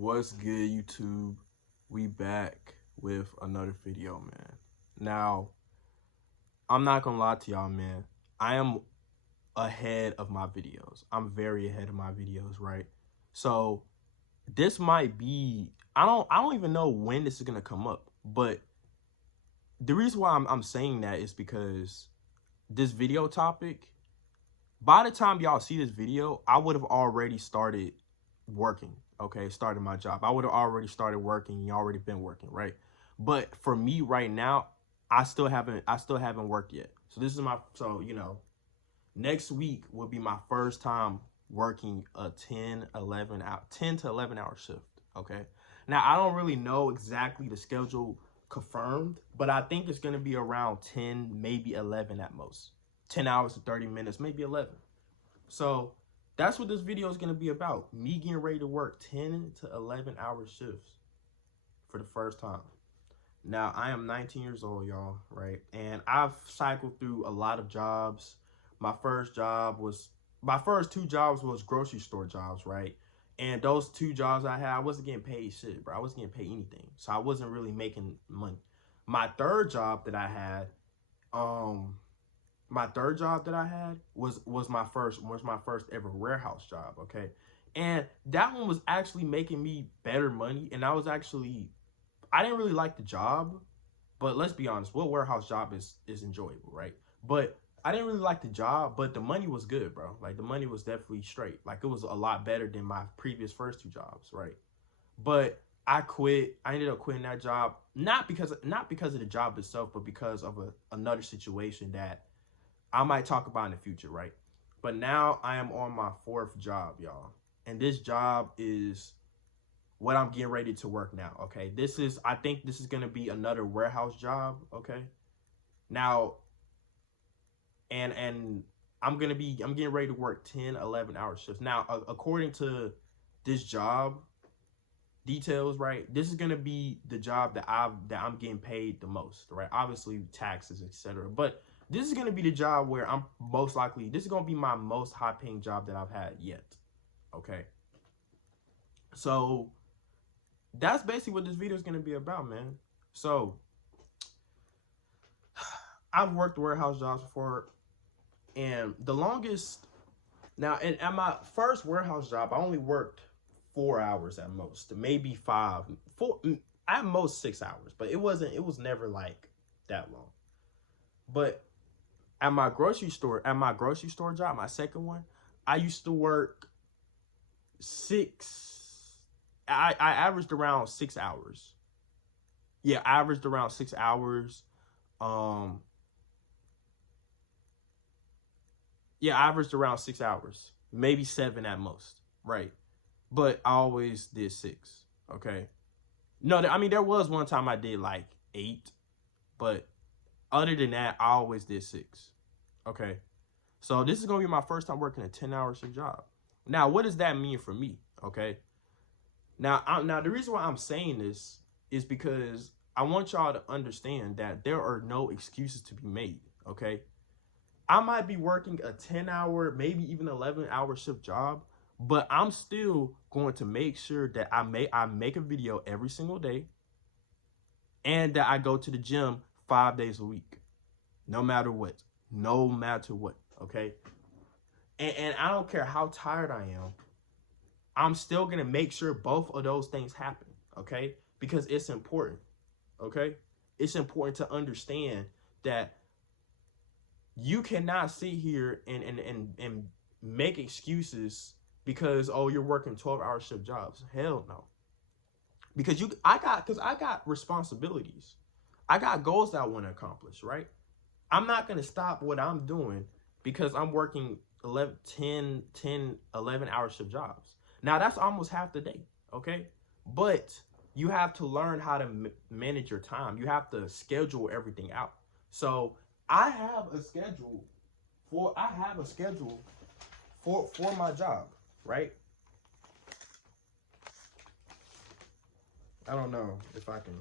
What's good, YouTube? We back with another video, man. Now, I'm not gonna lie to y'all, man. I am ahead of my videos. I'm very ahead of my videos, right? So this might be I don't even know when this is gonna come up, but the reason why I'm saying that is because this video topic, by the time y'all see this video, I would have already started working, okay, started my job. I would have already started working. You already been working, right? But for me right now, I still haven't worked yet. So this is my next week will be my first time working a 10 to 11 hour shift, okay? Now, I don't really know exactly the schedule confirmed, but I think it's going to be around 10, maybe 11 at most. 10 hours to 30 minutes, maybe 11. So that's what this video is going to be about. Me getting ready to work 10 to 11 hour shifts for the first time. Now, I am 19 years old, y'all, right? And I've cycled through a lot of jobs. My first two jobs was grocery store jobs, right? And those two jobs I had, I wasn't getting paid shit, bro. I wasn't getting paid anything. So I wasn't really making money. My third job that I had, um, was my first ever warehouse job, okay? And that one was actually making me better money, and I didn't really like the job, but let's be honest, what warehouse job is enjoyable, right? But I didn't really like the job, but the money was good, bro. Like the money was definitely straight. Like it was a lot better than my previous first two jobs, right? But I quit. I ended up quitting that job not because of the job itself, but because of another situation that I might talk about in the future, right? But now I am on my fourth job, y'all. And this job is what I'm getting ready to work now, okay? I think this is going to be another warehouse job, okay? Now, and I'm getting ready to work 10, 11 hour shifts. Now, according to this job details, right? This is going to be the job that I'm getting paid the most, right? Obviously taxes, etc. But this is going to be the job where this is going to be my most high paying job that I've had yet. Okay. So that's basically what this video is going to be about, man. So I've worked warehouse jobs before, and the longest now, and at my first warehouse job, I only worked 4 hours at most, maybe five, four, at most 6 hours, but it was never like that long. But at my grocery store job, my second one, I used to work I averaged around 6 hours. Yeah, I averaged around 6 hours. Um, yeah, I averaged around 6 hours, maybe seven at most, right? But I always did six. Okay. No, I mean there was one time I did like 8, but other than that, I always did 6. Okay. So this is gonna be my first time working a 10-hour shift job. Now, what does that mean for me? Okay. Now the reason why I'm saying this is because I want y'all to understand that there are no excuses to be made. Okay. I might be working a 10-hour, maybe even 11-hour shift job, but I'm still going to make sure that I make a video every single day and that I go to the gym 5 days a week, no matter what, no matter what. Okay. And I don't care how tired I am. I'm still going to make sure both of those things happen. Okay. Because it's important. Okay. It's important to understand that you cannot sit here and make excuses because, oh, you're working 12-hour shift jobs. Hell no. Because I got responsibilities. I got goals that I want to accomplish, right? I'm not going to stop what I'm doing because I'm working 11 hour shift jobs. Now that's almost half the day, okay? But you have to learn how to manage your time. You have to schedule everything out. So I have a schedule for my job, right? I don't know if I can.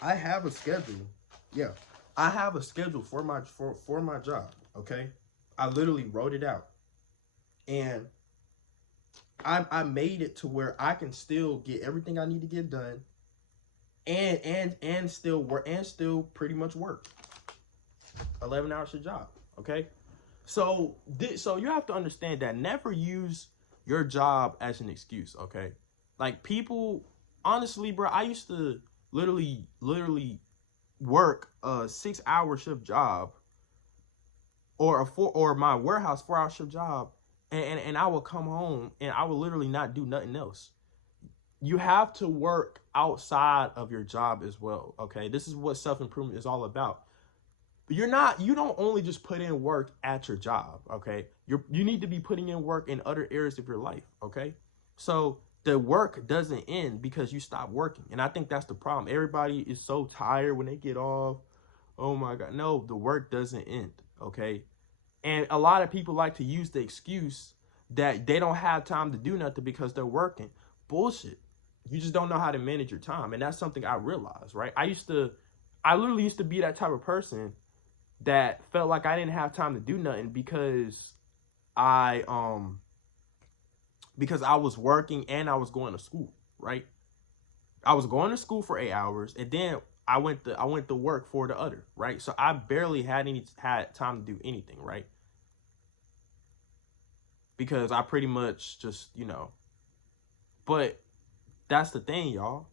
I have a schedule. Yeah, I have a schedule for my job. Okay, I literally wrote it out, and I made it to where I can still get everything I need to get done, and still work, and still pretty much work 11 hours a job. Okay, so you have to understand that never use your job as an excuse. Okay, like people, honestly, bro, I used to literally work a 6 hour shift job, or my warehouse 4 hour shift job, and I would come home and I would literally not do nothing else. You have to work outside of your job as well. Okay, this is what self-improvement is all about. You don't only just put in work at your job. Okay, you need to be putting in work in other areas of your life. Okay, so the work doesn't end because you stop working, and I think that's the problem. Everybody is so tired when they get off. Oh my god, no, the work doesn't end. Okay, and a lot of people like to use the excuse that they don't have time to do nothing because they're working. Bullshit. You just don't know how to manage your time. And that's something I realized, right? I literally used to be that type of person that felt like I didn't have time to do nothing I because I was working and I was going to school, right? I was going to school for 8 hours, and then I went to work for the other, right? So I barely had time to do anything, right? Because I pretty much just, but that's the thing, y'all.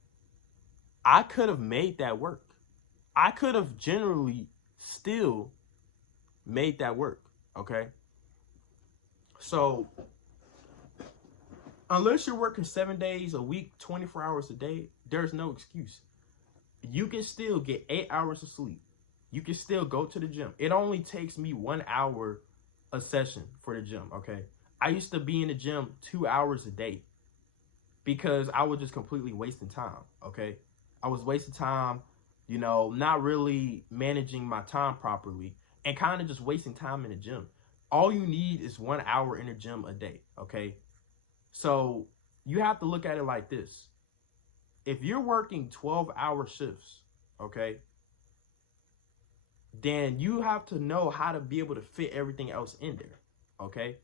I could have made that work. I could have generally still made that work, okay? So unless you're working 7 days a week, 24 hours a day, there's no excuse. You can still get 8 hours of sleep. You can still go to the gym. It only takes me 1 hour a session for the gym, okay? I used to be in the gym 2 hours a day because I was just completely wasting time, okay? I was wasting time, not really managing my time properly, and kind of just wasting time in the gym. All you need is 1 hour in the gym a day, okay? So you have to look at it like this. If you're working 12-hour shifts, okay, then you have to know how to be able to fit everything else in there, okay?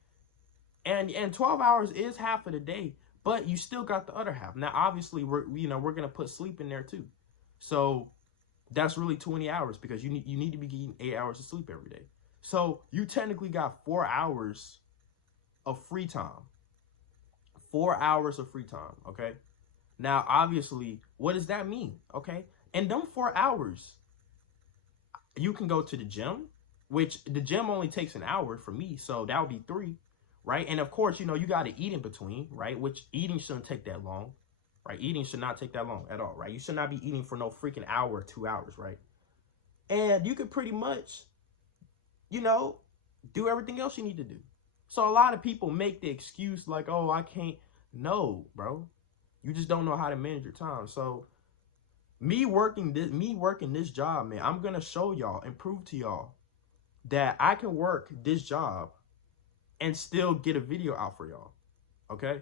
And 12 hours is half of the day, but you still got the other half. Now, obviously, we're going to put sleep in there too. So that's really 20 hours because you need to be getting 8 hours of sleep every day. So you technically got 4 hours of free time. 4 hours of free time, okay? Now, obviously, what does that mean, okay? In them 4 hours, you can go to the gym, which the gym only takes an hour for me, so that would be 3, right? And of course, you got to eat in between, right? Which eating shouldn't take that long, right? Eating should not take that long at all, right? You should not be eating for no freaking hour or 2 hours, right? And you could pretty much, do everything else you need to do. So a lot of people make the excuse like, oh, I can't. No, bro. You just don't know how to manage your time. So me working this job, man, I'm going to show y'all and prove to y'all that I can work this job and still get a video out for y'all. Okay?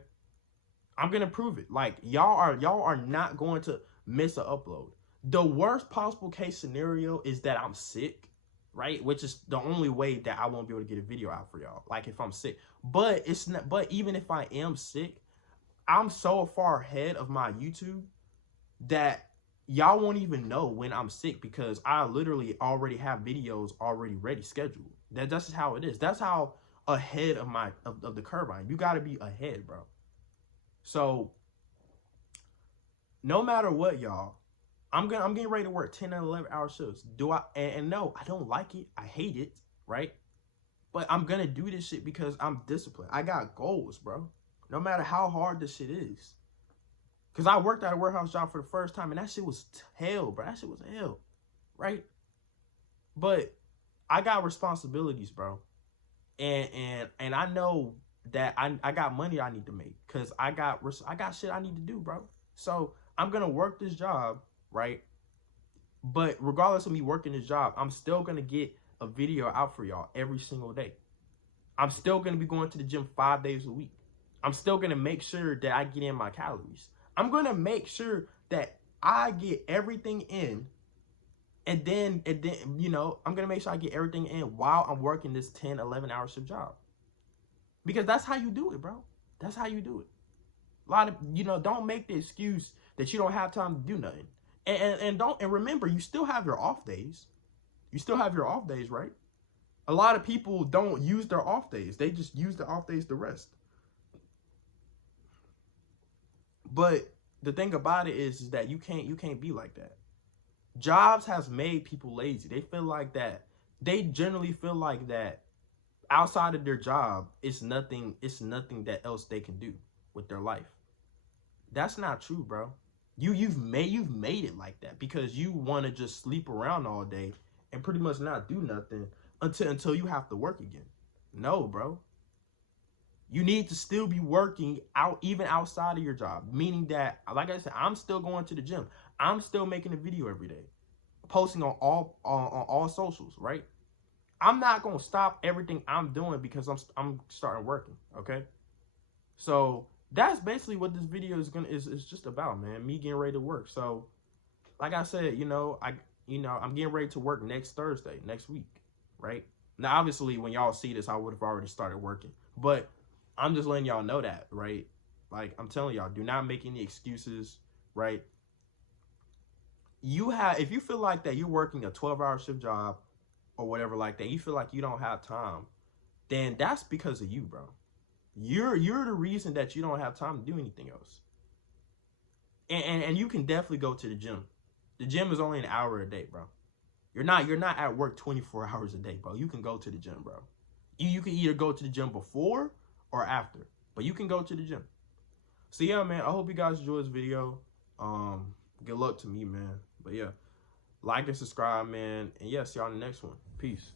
I'm going to prove it. Like y'all are not going to miss an upload. The worst possible case scenario is that I'm sick, right? Which is the only way that I won't be able to get a video out for y'all. Like if I'm sick. But it's not, but even if I am sick, I'm so far ahead of my YouTube that y'all won't even know when I'm sick because I literally already have videos already ready scheduled. That's just how it is. That's how ahead of the curve I am. You got to be ahead, bro. So no matter what, y'all, I'm getting ready to work 10 and 11 hour shifts. And no, I don't like it. I hate it, right? But I'm gonna do this shit because I'm disciplined. I got goals, bro. No matter how hard this shit is. Because I worked at a warehouse job for the first time, and that shit was hell, bro. That shit was hell, right? But I got responsibilities, bro. And I know that I got money I need to make because I got shit I need to do, bro. So I'm going to work this job, right? But regardless of me working this job, I'm still going to get a video out for y'all every single day. I'm still going to be going to the gym 5 days a week. I'm still going to make sure that I get in my calories. I'm going to make sure that I get everything in. And then, I'm going to make sure I get everything in while I'm working this 10, 11 hour shift job. Because that's how you do it, bro. That's how you do it. A lot of, don't make the excuse that you don't have time to do nothing. And remember, you still have your off days. You still have your off days, right? A lot of people don't use their off days. They just use the off days to rest. But the thing about it is that you can't be like that. Jobs has made people lazy. They feel like that. They generally feel like that outside of their job, it's nothing that else they can do with their life. That's not true, bro. You've made it like that because you want to just sleep around all day and pretty much not do nothing until you have to work again. No, bro. You need to still be working out even outside of your job, meaning that, like I said, I'm still going to the gym. I'm still making a video every day, posting on all socials, right? I'm not gonna stop everything I'm doing because I'm starting working. Okay, so that's basically what this video is just about, man. Me getting ready to work. So, like I said, I'm getting ready to work next Thursday, next week, right? Now, obviously, when y'all see this, I would have already started working, but I'm just letting y'all know that, right? Like I'm telling y'all, do not make any excuses, right? If you feel like that you're working a 12-hour shift job or whatever like that, you feel like you don't have time, then that's because of you, bro. You're the reason that you don't have time to do anything else. And you can definitely go to the gym. The gym is only an hour a day, bro. You're not at work 24 hours a day, bro. You can go to the gym, bro. You can either go to the gym before or after, but you can go to the gym. So yeah, man, I hope you guys enjoyed this video. Good luck to me, man. But yeah, like and subscribe, man. And yeah, see y'all in the next one. Peace.